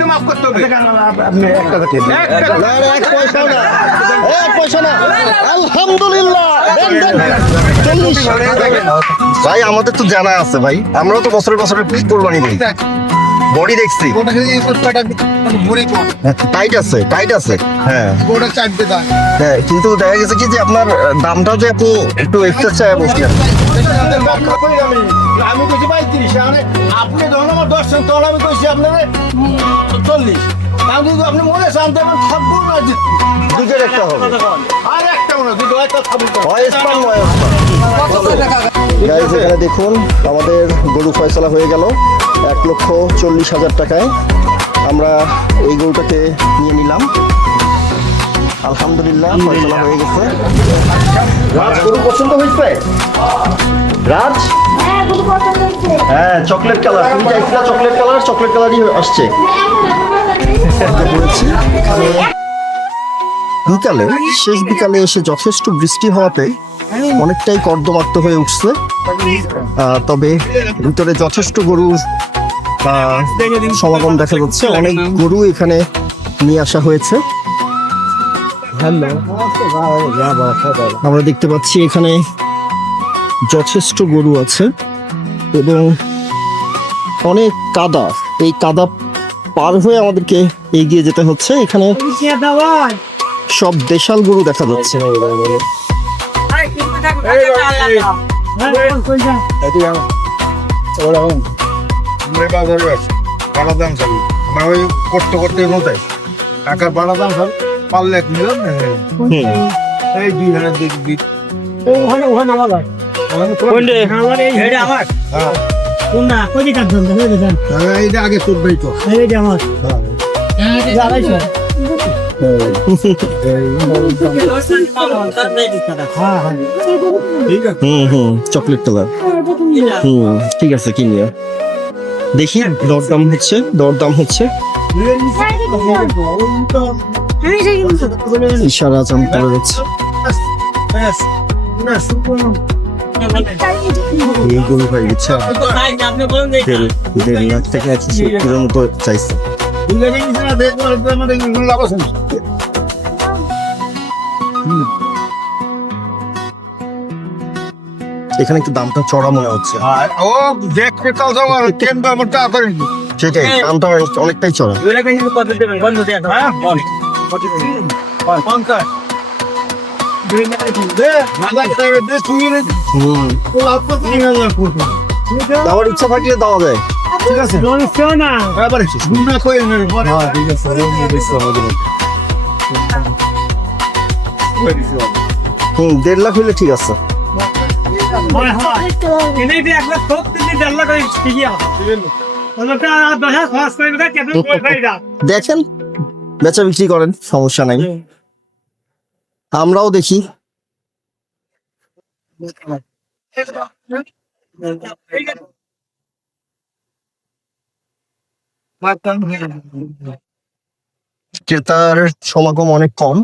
আমাকে মাফ করতে হবে। আপনি একটা কথা দিন। না, না, এক পয়সাও না, এক পয়সা না। আলহামদুলিল্লাহ, দেন, দেন। 40। ভাই আমাদের তো জানা আছে ভাই, আমরাও তো বছরে বছরে কোরবানি দিই, বডি দেখছি টাইট আছে, টাইট আছে। হ্যাঁ হ্যাঁ, কিন্তু দেখা গেছে কি যে আপনার দামটা যে আপনি একটু এক্সট্রা চাই বসলেন। আমি কইছি 35, আপনি যখন আমার 10 তখন আমি কইছি আপনার 40। আমি যদি আপনি মনে চান তখন থাকবো না, দুটোর একটা হবে, আর একটা মনে দুটো একটা থাকবো। ওয়েস্টার্ন গাইজ এখানে দেখুন আমাদের গরু ফয়সালা হয়ে গেল 1,40,000 টাকায়। আমরা এই গরুটাকে নিয়ে নিলাম, আলহামদুলিল্লাহ ফয়সালা হয়ে গেছে। রাজ গরু পছন্দ হয়েছে? রাজ হ্যাঁ, চকলেট কালার, তুমি চাইছিলা চকলেট কালার, চকলেট কালারই আসছে। বিকালে, শেষ বিকালে এসে যথেষ্ট বৃষ্টি হওয়াতে অনেকটাই কর্দমাক্ত হয়ে উঠছে, তবে ভিতরে যথেষ্ট গরুর সমাগম দেখা যাচ্ছে। অনেক গরু এখানে নিয়ে আসা হয়েছে। আমরা দেখতে পাচ্ছি এখানে যথেষ্ট গরু আছে এবং অনেক কাদা, এই কাদা পার হয়ে আমাদেরকে এগিয়ে যেতে হচ্ছে। এখানে সব দেশাল গরু দেখা যাচ্ছে। বাড়া দাম চালু আমার ওই করতে করতে মতাই টাকার বাড়া দাম চালু পারলে এক নিলাম এই 2,000 দিক এইটা আগে চলবেই তো চকলেট কালার। ঠিক আছে, কি নিয়ে দেখি, দরদাম হচ্ছে, দরদাম হচ্ছে। ইশারা আচরণ করে যাচ্ছে। এই গরু ভাই ইচ্ছা 1.5 লাখ টাকা 170 মতো চাইছে। এখানে একটু দামটা চড়া মনে হচ্ছে। ও দেখতে তাও যাওয়ার কেন আমার তাড়াতাড়ি সেটাই, দামটা অনেকটাই চড়া। দেওয়ার ইচ্ছা থাকলে দেওয়া যায়। ঠিক আছে, ঠিক আছে। 1.5 লাখ হইলে ঠিক আছে। দেখেন বেচা বিক্রি করেন, সমস্যা নাই, আমরাও দেখি। ক্রেতার সমাগম অনেক কম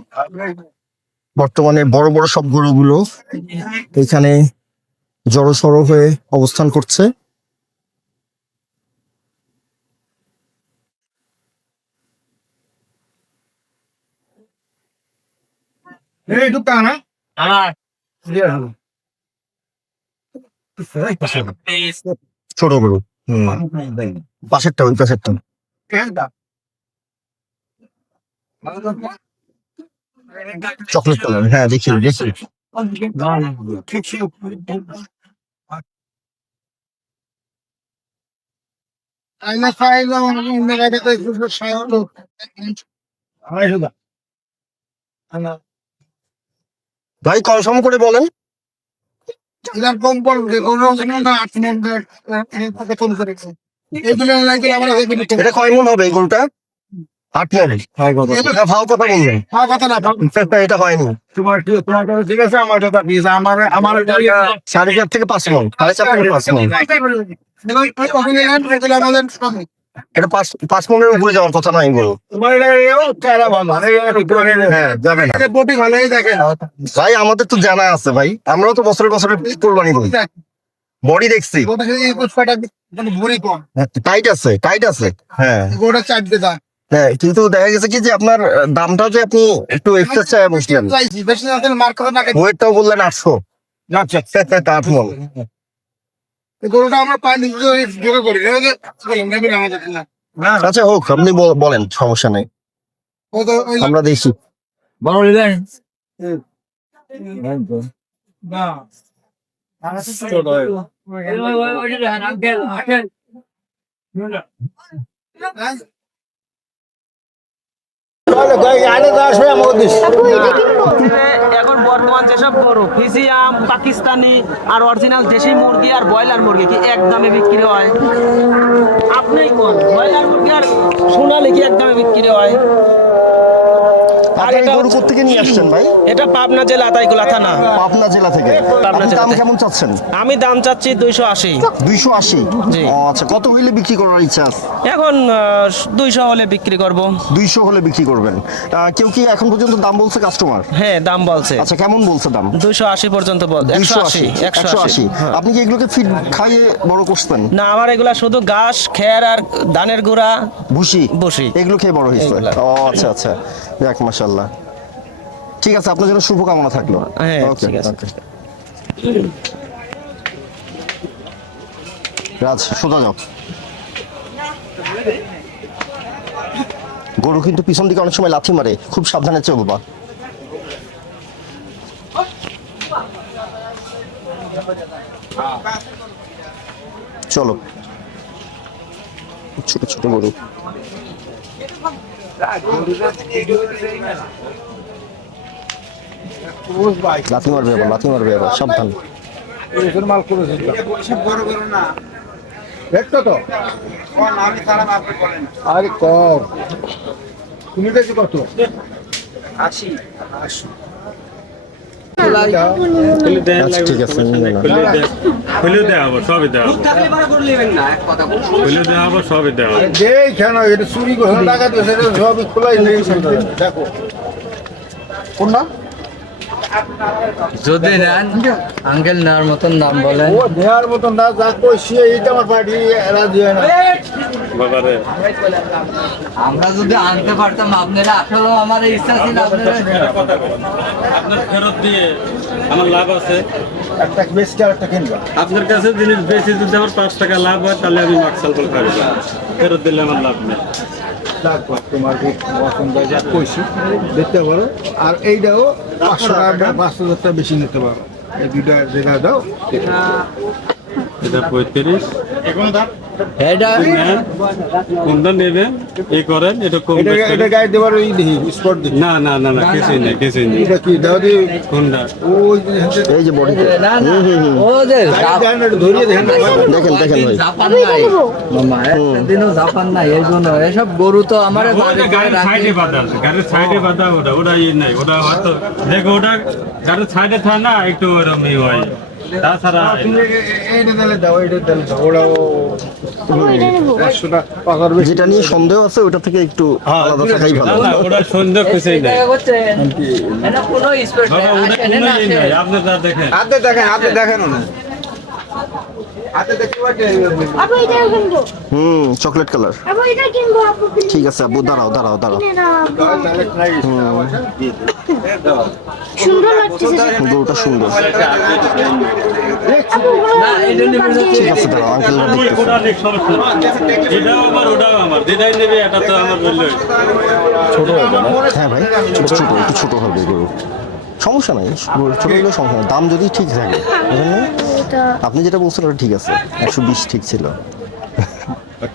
বর্তমানে। বড় বড় সব গরুগুলো এখানে জড়সড় হয়ে অবস্থান করছে। এই দোকান ছোট গরু, পাশেরটা, ওই পাশেরটা। চকলেট কালার, হ্যাঁ দেখি দেখি। ভাই কম করে বলেন। কম পড়বে এটা কয় মন হবে এই গরুটা? 8 মন। ভাও কথা বলবেন, এটা হয়নি। তোমার ঠিক আছে, আমার আমার 4.5 থেকে 5 মন, 4.5 থেকে 5 মন। এটা 5 মনের উপরে যাওয়ার কথা নয় গরু। হ্যাঁ, যাবে না ভাই, আমাদের তো জানা আছে ভাই, আমরাও তো বছরে বছরে কোরবানি করি, বডি দেখছি টাইট আছে, টাইট আছে। হ্যাঁ, গোটা চারটে দাম হ্যাঁ, কিন্তু দেখা গেছে কি যে আপনার দামটা যে আপনি একটু এক্সট্রা চাই বসলেন, চাইছি বেশি জানতেন মার কথা না কেটে। ওয়েটটাও বললেন 800। আচ্ছা আট মণ। এই গরুটা আমরা পানি জোগাড় করি নেবেন আমাদের না আচ্ছা হোক, আপনি বলেন, সমস্যা নেই, ও তো ওই আমরা দেখি। বড় নিলেন না আনে তো আসবে আমাদের দেশ এখন বর্তমান যেসব গরু ফিজিয়াম পাকিস্তানি আর অরিজিনাল দেশি মুরগি আর ব্রয়লার মুরগি কি এক দামে বিক্রি হয়? আপনি কোন ব্রয়লার মুরগি আর সোনালি কি এক দামে বিক্রি হয়? আর আপনি এটা গরু কোত্থেকে নিয়ে আসছেন ভাই? এটা পাবনা জেলা তাইগুলা থানা। পাবনা জেলা থেকে। পাবনা আপনি জেলা দাম থেকে। কেমন চাচ্ছেন? আমি দাম চাচ্ছি 280। 280। জি। ও আচ্ছা, কত হইলে বিক্রি করার ইচ্ছা আছে? এখন 200 হলে বিক্রি করব। 200 হলে বিক্রি করবেন। কেউ কি এখন পর্যন্ত দাম বলছে কাস্টমার? হ্যাঁ দাম বলছে। আচ্ছা, কেমন বলছে দাম? 280 পর্যন্ত বল। 180। 180। হ্যাঁ। আপনি কি এগুলোকে ফিড খাইয়ে বড় করছেন? না, আমার এগুলা শুধু ঘাস খের আর ধানের গুঁড়া ভুসি বসি। এগুলো খেয়ে বড় হয়েছে? এগুলা। ও আচ্ছা আচ্ছা, যাক মাশাআল্লাহ। ঠিক আছে, আপনার জন্য শুভকামনা থাকলো। হ্যাঁ, ওকে, ঠিক আছে। ওকে। রাজ, সোজা যাও। গরু কিন্তু পিছন দিকে অনেক সময় লাথি মারে, খুব সাবধানে চলবা। চলো, ছোট ছোট গরু। লাথি মারবে আবার, লাথি মারবে আবার, সাবধান। মাল করেছে দেখতো তো আরে কম তুমি দেখছি কত 80 আচ্ছা ঠিক আছে, নিয়ে নাও। খুলে দেওয়া হবো, সবই দেওয়া হবো, খুলে দেওয়া হবো, সবই দেওয়া হবো। যেই কেন এটা চুরি করে টাকা দিয়েছে সবই খোলাই নেই দেখো কোন না যদি নেন আঙ্কেল নেওয়ার মতন নাম বলেন। ও দেওয়ার মতন না যা কইছি এইটা আমার পার্টি রাজি হয় না বাবারে আমরা যদি আনতে পারতাম আপনারা, আসলে আমার ইচ্ছা ছিল আপনারা আপনার ফেরত দিয়ে আমার লাভ আছে। একটা বেশ কি একটা কিনবা আপনার কাছে জিনিস বেশি যদি আমার 5 টাকা লাভ হয় তাহলে আমি মাকসাল বল খাবো, ফেরত দিলে আমার লাভ নেই। দেখো তোমার কি পছন্দ যা কইছি দেখতে পারো আর এইটাও 500 টাকা 5,000 টাকা বেশি নিতে পারো এই দুইটা যেটা দাও এটা 35। এখন দাম এটা নেন, কোনটা নেবেন এই করেন, এটা কম এটা বেশ এটা করেন। গাইড দেবার ওই দেখি স্পট দেখি না না না না, কিছুই নেই, কিছুই নেই। এটা কি দাও দি কোনটা? ওই যে এই যে বডিতে না না ও যে দেখেন একটু ধরিয়ে দেখেন দেখেন দেখেন ভাই। জাপান নাই মামা, একটা দিনও জাপান নাই, এই জন্য এসব গরু তো আমার ওটা গাড়ির সাইডে বাঁধা আছে, গাড়ির সাইডে বাঁধা, ওটা ওটা ইয়ে নাই, ওটা হয়তো দেখো ওটা গাড়ির সাইডে থাকে না, একটু ওরকমই হয়, তাছাড়া তুমি এইটা দিলে দাও এইটা দিলে দাও ওরাও 500 টাকা পাকার বেশি যেটা নিয়ে সন্দেহ আছে ওটা থেকে একটু আলাদা থাকাই ভালো। না না, ওটা সন্দেহ কিছুই নাই এটা কোনো স্পেস বাবা, ওটা কোনো ইয়ে নাই, আপনি যা দেখেন। হাতে দেখেন না হাতে দেখি ওইটা আপু এটা কিনবো চকলেট কালার। আপু এটা কিনবো আপু please। ঠিক আছে আব্বু, দাঁড়াও দাঁড়াও দাঁড়াও। কিনে দাও আপু। ডাইরেক্ট নাই সুন্দর লাগছে গরুটা সুন্দর। আপু না এটা নেবে ঠিক আছে, দাঁড়াও, আঙ্কেলরা দেখতেছে। ওটা অনেক সমস্যা নেই। এটাও আমার ওটাও আমার, যেটাই নেবে এটা তো আমার বললেই। হ্যাঁ ভাই, ছোট ছোট একটু ছোট হবে গরু, সমস্যা নাই, ছোট হলেও সমস্যা নাই, দাম যদি ঠিক থাকে বুঝলেন না? এটা আপনি যেটা বলছেন ওটা ঠিক আছে, 120 ঠিক ছিল।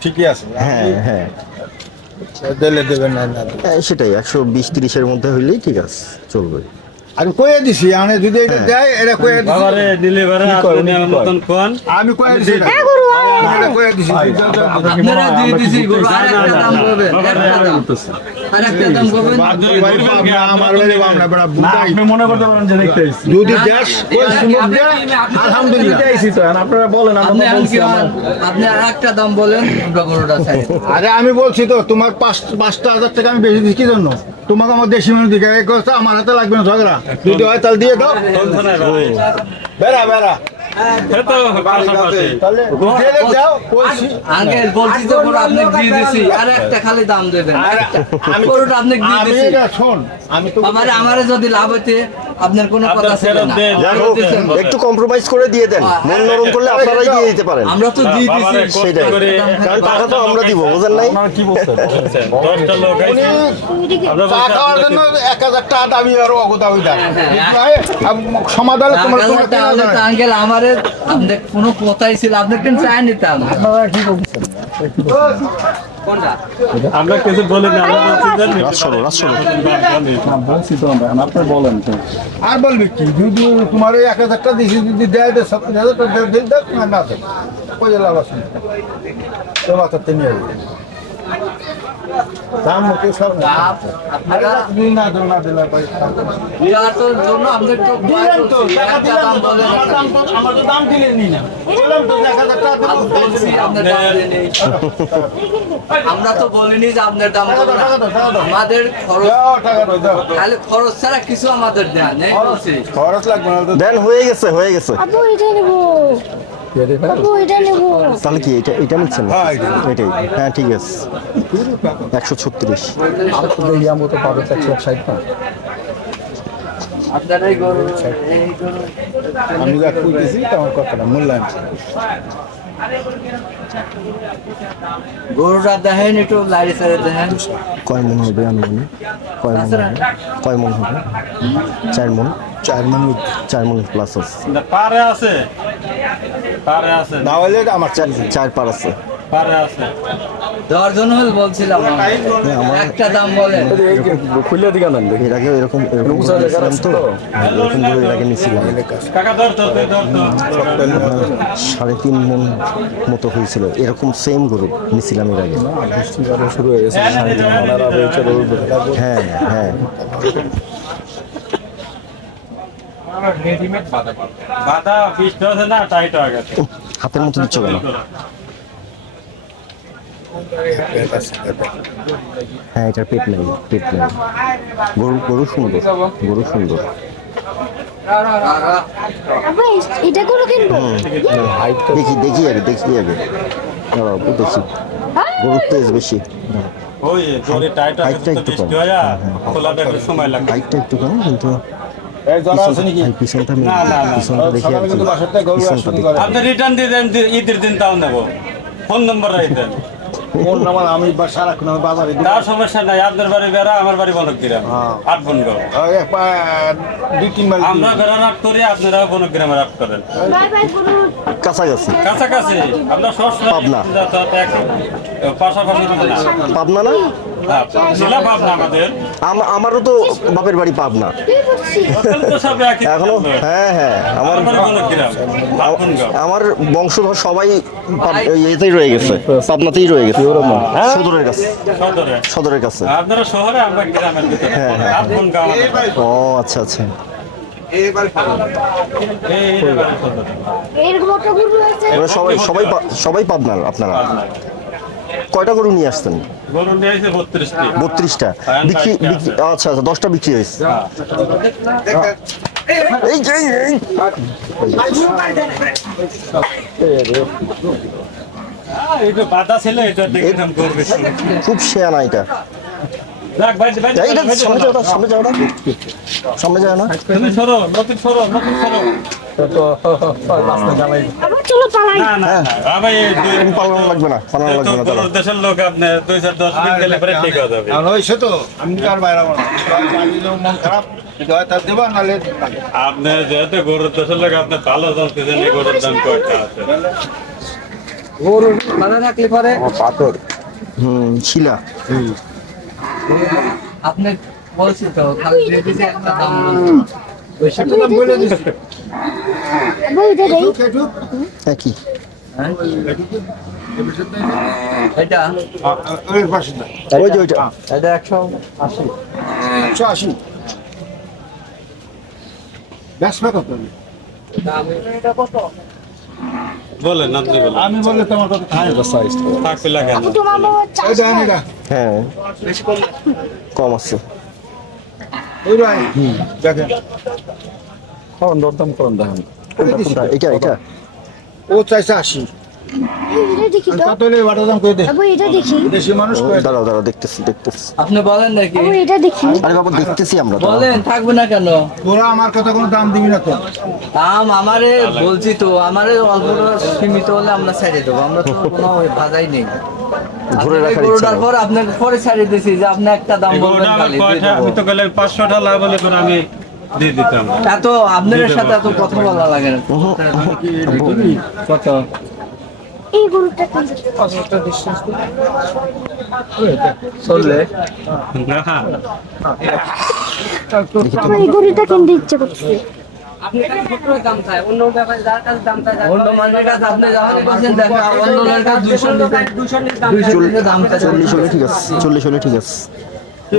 ঠিকই আছে হ্যাঁ হ্যাঁ, দিলে দেবেন না না সেটাই 120-30-এর মধ্যে হইলেই ঠিক আছে, চলবে। আমি কয়ে দিছি আমি যদি এটা দেয় এটা কয়ে দিছি বাবারে দিলে বারে আপনি নেওয়ার মতন কোন। আমি কয়ে দিছি এটা এটা কয়ে দিছি আপনারা দিয়ে দিছি গরু আর একটা দাম বলবেন, বাবারে একটা আমি দাম। বলতেছি। আর একটা দাম বলবেন। আমার বাড়ি আমরা বড় বুঝাই আপনি মনে করতে পারেন যে দেখতে যদি দেশ ওই সুমুক দে আলহামদুলিল্লাহ আপনি আর কি হন? আপনি আর একটা দাম বলেন, আমরা গরুটা চাই। আরে আমি বলছি তো তোমার 5,000 টাকা আমি বেশি দিচ্ছি কি জন্য তোমাকে আমার দেশি মানুষ দিকে আমার হাতে লাগবে না ঝগড়া যদি হয় তাহলে দিয়ে দাও কোনখানে ভাই? বেড়া সে তো পাশাপাশি। তাহলে জেলে যাও কইছি আঙ্কেল বলছি তো গরু আপনি দিয়ে দিছি আর একটা খালি দাম দেবেন গরুটা আপনি দিয়ে আমি দিছি এটা শোন আমি তো আমারে যদি লাভ হইতে আপনার কোনো কথা আপনার ছিল ফেরত না দেন। যাই হোক, একটু কম্প্রোমাইজ করে দিয়ে দেন, মন নরম করলে আপনারাই দিয়ে দিতে পারেন। আমরা তো দিয়ে দিছি বাবারে কষ্ট সেটাই, করে কারণ টাকা তো আমরা দিব, বুঝেন নাই? বলছেন, 10টা লোক উনি আইছে। আমরা চা বলছি খাওয়ার জন্য 1000 টাকা দাবি আর অগদা ওই দাম সমাধান তোমার তোমার কেনা তাহলে যায়। তো আঙ্কেল আমারে আপনার কোনো কথাই ছিল আপনি কেন চাই নিতাম কোনটা আমরা কিছু বলি না, আমরা বলছি জানি। আর বলবি কি যদি তোমার এই 1000 টাকা দিছি যদি দেয় দে 70,000 টাকা দেয় দেয় না দেয় ওই যে লাভ আছে তো বাতাতে নিয়ে যাবে দাম ওকে সব না আপনারা দিন না দাও না দিলে ভাই বিয়ার তোর জন্য আপনাদের তো দিলেন তো টাকা একটা দিলাম দাম তো বলে আমার তো দাম দিলেন নি না বললাম তো 1000 টাকা আমি বলছি আপনার দাম দেননি। আমরা তো বলিনি যে আপনার দাম বলো না। আমাদের খরচ দাও টাকা দাও দাও খালি খরচ ছাড়া কিছু আমাদের দেয়া নেই বলছি খরচ লাগবে না তো দেন, হয়ে গেছে, হয়ে গেছে। আপু এটা নেবো আপু এটা নেবো তাহলে কি এটা নিচ্ছেন না? হ্যাঁ, এটা। এটাই, হ্যাঁ ঠিক আছে। 136। আপনার এই গরু এই গরু আমি যা কইতেছি তোমার কথাটা মূল্যায়ন গরুটা দেখেন একটু লাইট সাইডে দেখেন কয় মন হবে আনুমানিক? কয় মন হবে? 4 মন? 4 মন প্লাস আছে। পারে আছে, পারে আছে, না হলে আমার চাল 4 পার আছে। পারে আছে। দেওয়ার জন্য বলছিলাম একটা দাম বলেন এর আগে এরকম নিয়েছিলাম তো, এরকম করে এর আগে নিয়েছিলাম। কাকা ধর তো, তুই ধর তো। 3.5 মন মতো হয়েছিল, এরকম সেম গরু নিয়েছিলাম এর আগে। হ্যাঁ হ্যাঁ, বাধা পিষ্ট আছে না, টাইট হয়ে গেছে। হাতের মতো দিচ্ছ কেন? হ্যাঁ, এটার পেট নেই, পেট নেই। গরু সুন্দর, গরু সুন্দর। আপু এটা করে কিনবো দেখি আগে দাঁড়াও, দেখি। গরুর তেজ বেশি, ওই জোরে টাইট হয়ে হাইটটা গেছে তো, একটু বৃষ্টি কম। হয়ে খোলাটা একটু সময় লাগবে। হাইটটা একটু কম, কিন্তু আছে নাকি পিছনটা না, না, না। পিছনটা দেখি আর কি। কিন্তু বাসাতে গরু পিছনটা আসলে দেখি। করে আপনি রিটার্ন দিয়ে দেন, ঈদের দিন তাও নেবো। ফোন নম্বর রাখি দেন। কোন নাম আমি সারাক্ষণ আমি বাজারে দিই তার সমস্যা নাই, আপনার বাড়ি বেড়া, আমার বাড়ি বনক দিলাম। 8 বোন গাঁও। 2-3 মাইল আমরা বেড়া রাত করি, আপনারা বনক গ্রামে রাত করেন। বাই বাই গুরু কাছাকাছি। কাছাকাছি আমরা সবসময় পাবনা। যাতায়াত এক পাশাপাশি তো না। পাবনা না? হ্যাঁ, জেলা পাবনা আমাদের। আমারও তো বাপের বাড়ি পাবনা কি করছিস হোটেল তো সব একই। এখনো। হ্যাঁ হ্যাঁ, আমার বাড়ি বনক গ্রাম, 8 বোন গাঁও। আমার বংশধর সবাই এতেই রয়ে গেছে, পাবনাতেই রয়ে গেছে, সদরের কাছে, সদরে। সদরের কাছে। আপনারা শহরে, আমরা গ্রামের ভিতরে। 8 বোন গাঁও আমাদের। ও আচ্ছা আচ্ছা। এই বাড়ি সদরে। এরকম একটা গুরু আছে এবার সবাই পাবনার আপনারা? কয়টা গরু নিয়ে আসতেন? গরু নিয়ে আসছে 32টি। 32টা বিক্রি? আচ্ছা আচ্ছা, 10টা বিক্রি হয়েছে। এই যে এই। এই যে বাধা ছিল, এটা দেখলাম করবে। খুব শেয়ানা এটা। যাক ভাই, ভাই, এইটা সামনে যাও না, সামনে যাও না, সামনে যাও না। তুমি সরো, নতুন সরো। আবার চলো পালাই না, না, না, আবার এই দুই- পালানো লাগবে না, পালানো লাগবে না, গরুর দেশের লোক আপনি 2-10 মিনিট গেলে পরে ঠিক হয়ে যাবে। আর হইছে তো আমি আর বাইরে মন খারাপ তার দেবা নালে আপনি যেহেতু গরুর দেশের লোক, আপনি ভালো জানতেছেন এই গরুর দাম কয়টা আছে। গরু মানে রাখলে পরে শিলা। আপনি বলছি তো খালি দিয়ে দিছি একটা দাম বলে দিছি আপু এটা দেই একই। এটা ওই পাশে না ওই যে ওইটা। এটা 180 180 ব্যাস কত বলেন, আপনি বলেন। আমি বললে তোমার কথা থাকবে লাগে আপু না। তোমার বাবা চাষ এই দেখেন এটা হ্যাঁ, কম আছে। ওই ভাই দেখেন কোনটা এটা এটা ও চাইছে 80 এটা দেখি তো কত হলে বাটা দাম করে দে আবু এটা দেখি দেশি মানুষ কয় দাঁড়াও দাঁড়াও দেখতেছি আপনি বলেন নাকি আবু এটা দেখি আরে বাবা দেখতেছি আমরা দাঁড়াও। বলেন থাকবে না কেন তোরা আমার কথা কোনো দাম দিবি না তো দাম আমারে বলছি তো আমারে অল্প সীমিত হলে আমরা ছাড়িয়ে দেবো আমরা তো কোনো ওই বাজাই নেই ধরে আপনার এই রাখার ইচ্ছা গরুটার নেই। পর আপনাকে পরে ছাড়িয়ে দিয়েছি যে আপনি একটা দাম এই বলবেন গরুটা আমার খালি দিয়ে কয়টা দেবো। আমি তো গেলে 500টা লাভ হলে করে আমি দিয়ে দিতাম এত আপনার সাথে এত কথা বলা লাগে না কত এই গরুটা চললে আমার এই গরুটা কিনতে ইচ্ছে করছে অন্য মানুষের কাছে আপনি যখনই বলছেন দেখেন অন্য লোকের কাছে 200 নিতে দাম চাইছেন। 40 হলে ঠিক আছে 40 হলে ঠিক আছে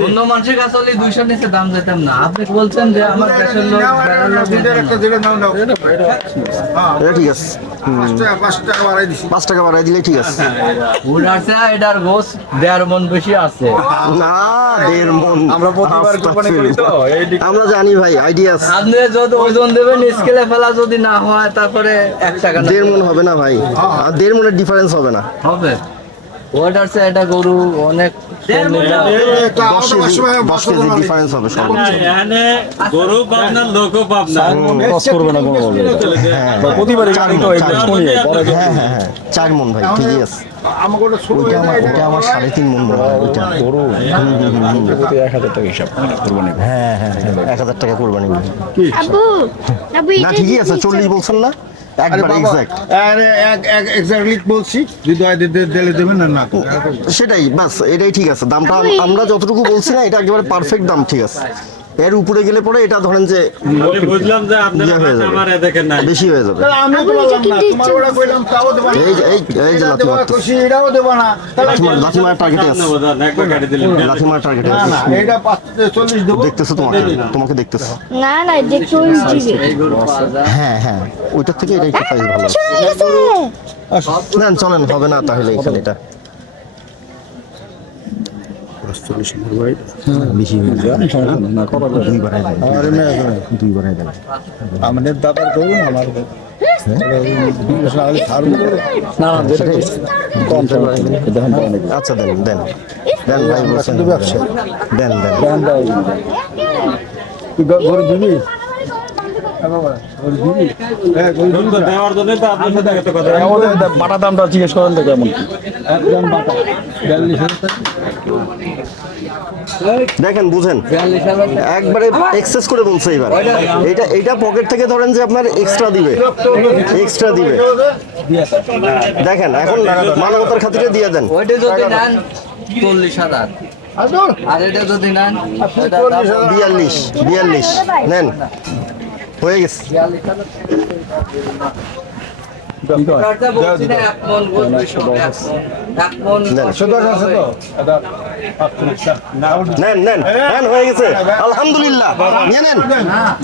অন্য মানুষের কাছে হলে 200 নিচে দাম যেতাম না আপনি বলছেন যে আমার দেশের লোক বেড়ার লোক দুইটার একটা দিলে নাও নাও এটা ঠিক আছে 5 টাকা বাড়াই দিছি 5 টাকা বাড়াই দিলে ঠিক আছে ভুল আছে এটার গোস 1.5 মন বেশি আছে না 1.5 মন আমরা প্রতিবার কোরবানি করি তো এই আমরা জানি ভাই আইডিয়া আছে আপনি যদি ওজন দেবেন স্কেলে ফেলা যদি না হয় তারপরে 1 টাকা না 1.5 মন হবে না ভাই আর 1.5 মনের ডিফারেন্স হবে না হবে ওটার চেয়ে এটা গরু অনেক 10 কেজি ডিফারেন্স হবে সব এখানে গরু পাবনা লোকও পাবনা কষ্ট করবে না কোনো প্রতিবারই গাড়ি তো এটা শুনি হ্যাঁ 4 মন ভাই ঠিকই আছে আমাকে ওটা ছোট ওইটা আমার 3.5 মন মনে হয় ওইটা বড় প্রতি 1000 টাকা হিসাব কুরবানি হ্যাঁ 1000 টাকা কুরবানি আবু আবু না এটা ঠিকই আছে দেখি 40 বলছেন না আরে একবার বাবা এক্সাক্ট আরে এক্স্যাক্টলি বলছি যদি দিলে দেবেন না না সেটাই বাস এটাই ঠিক আছে দামটা আমরা যতটুকু বলছি না এটা একেবারে পারফেক্ট দাম ঠিক আছে এর উপরে গেলে পরে এটা ধরেন যে আমি বুঝলাম যে আপনারা ইয়ে হয়ে যাবে। আমার দেখেন না বেশি হয়ে যাবে আমি তো বললাম না তোমার ওটা কইলাম তাও দেব না এই যে লাথি মারতেছে। খুশি এটাও দেব না লাথি মারার টার্গেটে আছে একবার কাটি দিলেন লাথি মারার টার্গেটে না আছে না এটা 40 দেব দেখতেছো তোমাকে দেখতেছো না না দেখতে ওই দিবে এই গরু পাওয়া যায় হ্যাঁ ওইটার থেকে এটাই একটা প্রাইস ভালো চলে গেছে নেন চলেন হবে না তাহলে এখানে এটা বেশি হয়ে যায় দুই বাড়াই দেন আমাদের দাদার করুন আমার আচ্ছা দেন ভাই বলছেন দেন গরু দিবি গরু তো দেওয়ার জন্য তো আপনার সাথে এত কথা বাটা দামটা জিজ্ঞেস করেন তো কেমন একদম বাটা 42 দেখেন বুঝেন 42,000 একবারে এক্সেস করে বলছে এবার এইটা পকেট থেকে ধরেন যে আপনার এক্সট্রা দিবে দেখেন এখন মানবতার খাতিরে দিয়ে দেন ওইটা যদি নেন 40,000 আর এটা যদি নেন ওইটা দাম 42 নেন হয়ে গেছে ওটা বলছি না 1 মন গোস 1 মন নেন। সুদর আছে তো নেন হয়ে গেছে আলহামদুলিল্লাহ নিয়ে নেন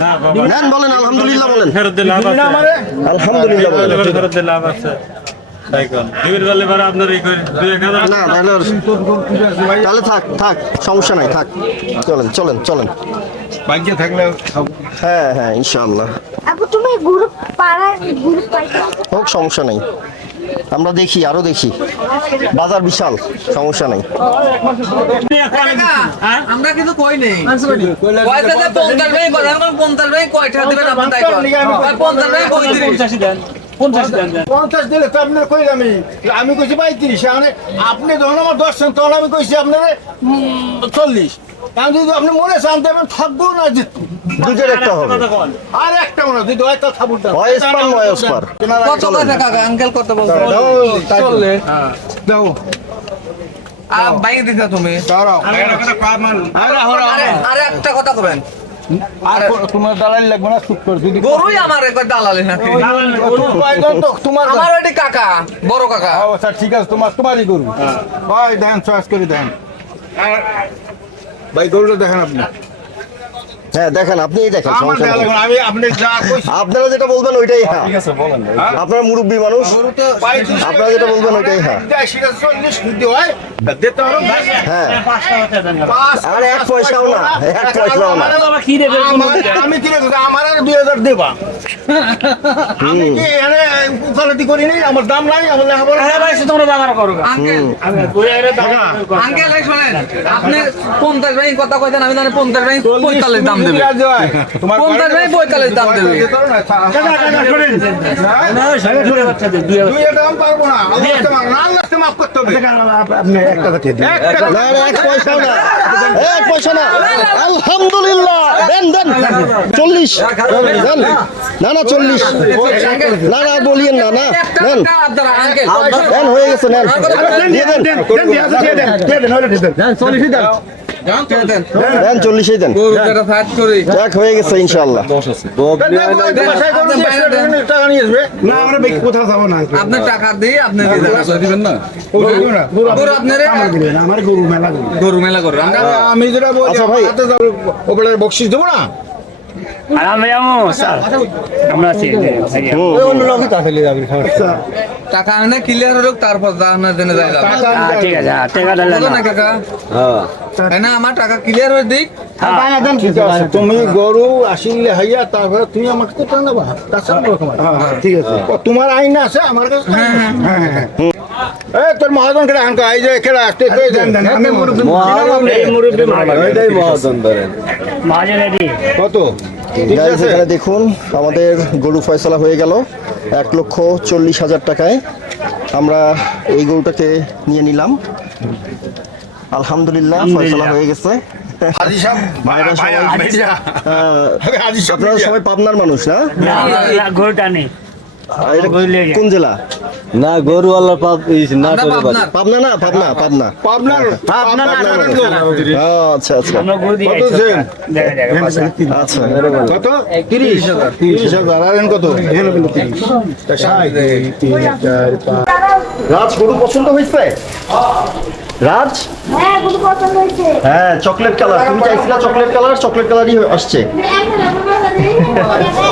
না বাবা নেন বলেন আলহামদুলিল্লাহ বলেন ফেরত দিলে লাভ আছে আলহামদুলিল্লাহ বলেন ফেরত দিলে লাভ আছে তাই কোন দিবির বলে এবার আপনার এই করে 2-1000 না তাহলে থাক সমস্যা নাই থাক চলেন ভাগ্যে থাকলে হ্যাঁ ইনশাআল্লাহ আবু তুমি গ্রুপ পাড়ার গ্রুপ পাইছো হোক সমস্যা নাই আমরা আরো দেখি বাজার বিশাল সমস্যা নাই আমরা কিন্তু কই নেই কয়টা যে 50 ভাই কথা আমি 50 ভাই কয়টা দিবেন আপনি তাই করেন 50 ভাই কই দিবেন 50 দিলে তো আপনার কইলামই আমি কইছি 35 মানে আপনি যখন আমার 10 সেন্ট তখন আমি কইছি আপনার 40 আমি যদি আপনি মনে চান দেবেন থাকবো না জিতবো দুটোর একটা হবে আর একটা মনে যদি হয় তা থাকবো হয় স্পার নয় স্পার কত কথা কাকা আঙ্কেল কত বলছো চললে দাও বাইকে দিতা তুমি দাঁড়াও আরে একটা কথা কবেন আর তোমার দালালি লাগবে না চুপ করে যদি গরুই আমার একবার দালালি নাকি তোমার আমার ওইটি কাকা বড় কাকা আচ্ছা ঠিক আছে তোমারই গরু ভাই দেখেন চয়েস করে দেখেন ভাই গরুটা দেখেন আপনি হ্যাঁ দেখেন, আপনি দেখেন, আমার সমস্যা দেয়া নেই। লাগবে না, আমি আপনি যা কইছেন আপনারা যেটা বলবেন ওইটাই হ্যাঁ। আপনারা মুরব্বী মানুষ, আপনারা যেটা বলবেন ওইটাই হ্যাঁ। সেটা 40 যদি হয় তা দিতে হবে হ্যাঁ, পাঁচ আর এক পয়সাও না, এক পয়সাও না। আমি কি রেখেছি আমার আর 2000 দেবা আমি কি এখানে উকালতি করি নাই আমার দাম নাই আমার লেখাপড়া আঙ্কেল আঙ্কেল এই শোনেন আপনি 50 ভাই কথা কইতেন আমি জানি 50 ভাই 45 দাম দেবে 50 ভাই 45 দাম দেবে দাম পারবো না আল্লাহকে মাফ করতে হবে না না, এক পয়সাও না, এক পয়সা না। আলহামদুলিল্লাহ, দেন দেন 40 দেন। না না 40, না না বলিয়েন না, না নেন আঙ্কেল দেন, হয়ে গেছে নেন, দিয়ে দেন দেন 40-ই দেন। গরু যেটা ফাট করি যাক, হয়ে গেছে ইনশাআল্লাহ। টাকা নিয়ে আসবে আপনার টাকা দিয়ে আপনি দিবেন না গরু আপনারে গরু মেলা করো আমি যেটা বলি আচ্ছা ভাই। ওপরে বকশিস দেবো না টাকা আনে ক্লিয়ার হোক তারপর আপনার জন্য যাই যাবে ঠিক আছে, বুঝো না কাকা তাই না আমার টাকা ক্লিয়ার হয়ে দিক ঠিক আছে তুমি গরু আসিলে হইয়া তারপরে তুমি আমাকে তো টানাবা ঠিক আছে তোমার আইন আছে আমার কাছে এই তোর মহাজন কেডা হানকা এই যে কেডা আসতে আমি কত গাইস, এখানে দেখুন আমাদের গরু ফয়সালা হয়ে গেল 1,40,000 টাকায়। আমরা এই গরুটাকে নিয়ে নিলাম, আলহামদুলিল্লাহ ফয়সালা হয়ে গেছে। হাজি সাহেব ভাইরা সবাই হাজি সাহেব আপনারা সবাই পাবনার মানুষ না? গরুটা নেই। এটা কোন জেলা? না গরু আল্লাহ পাপ না আমরা আপনার পাবনা না, পাবনা পাবনা। পাবনার ও, আচ্ছা আচ্ছা কত সেন? আচ্ছা। কত 30,000 আর এন কত এখানে কিন্তু 30 তা 60 রাজ, গরু পছন্দ হয়েছে? রাজ, হ্যাঁ গুলো পছন্দ হয়েছে হ্যাঁ চকলেট কালার, তুমি চাইছিলা চকলেট কালার, চকলেট কালারই আসছে। আমি এখন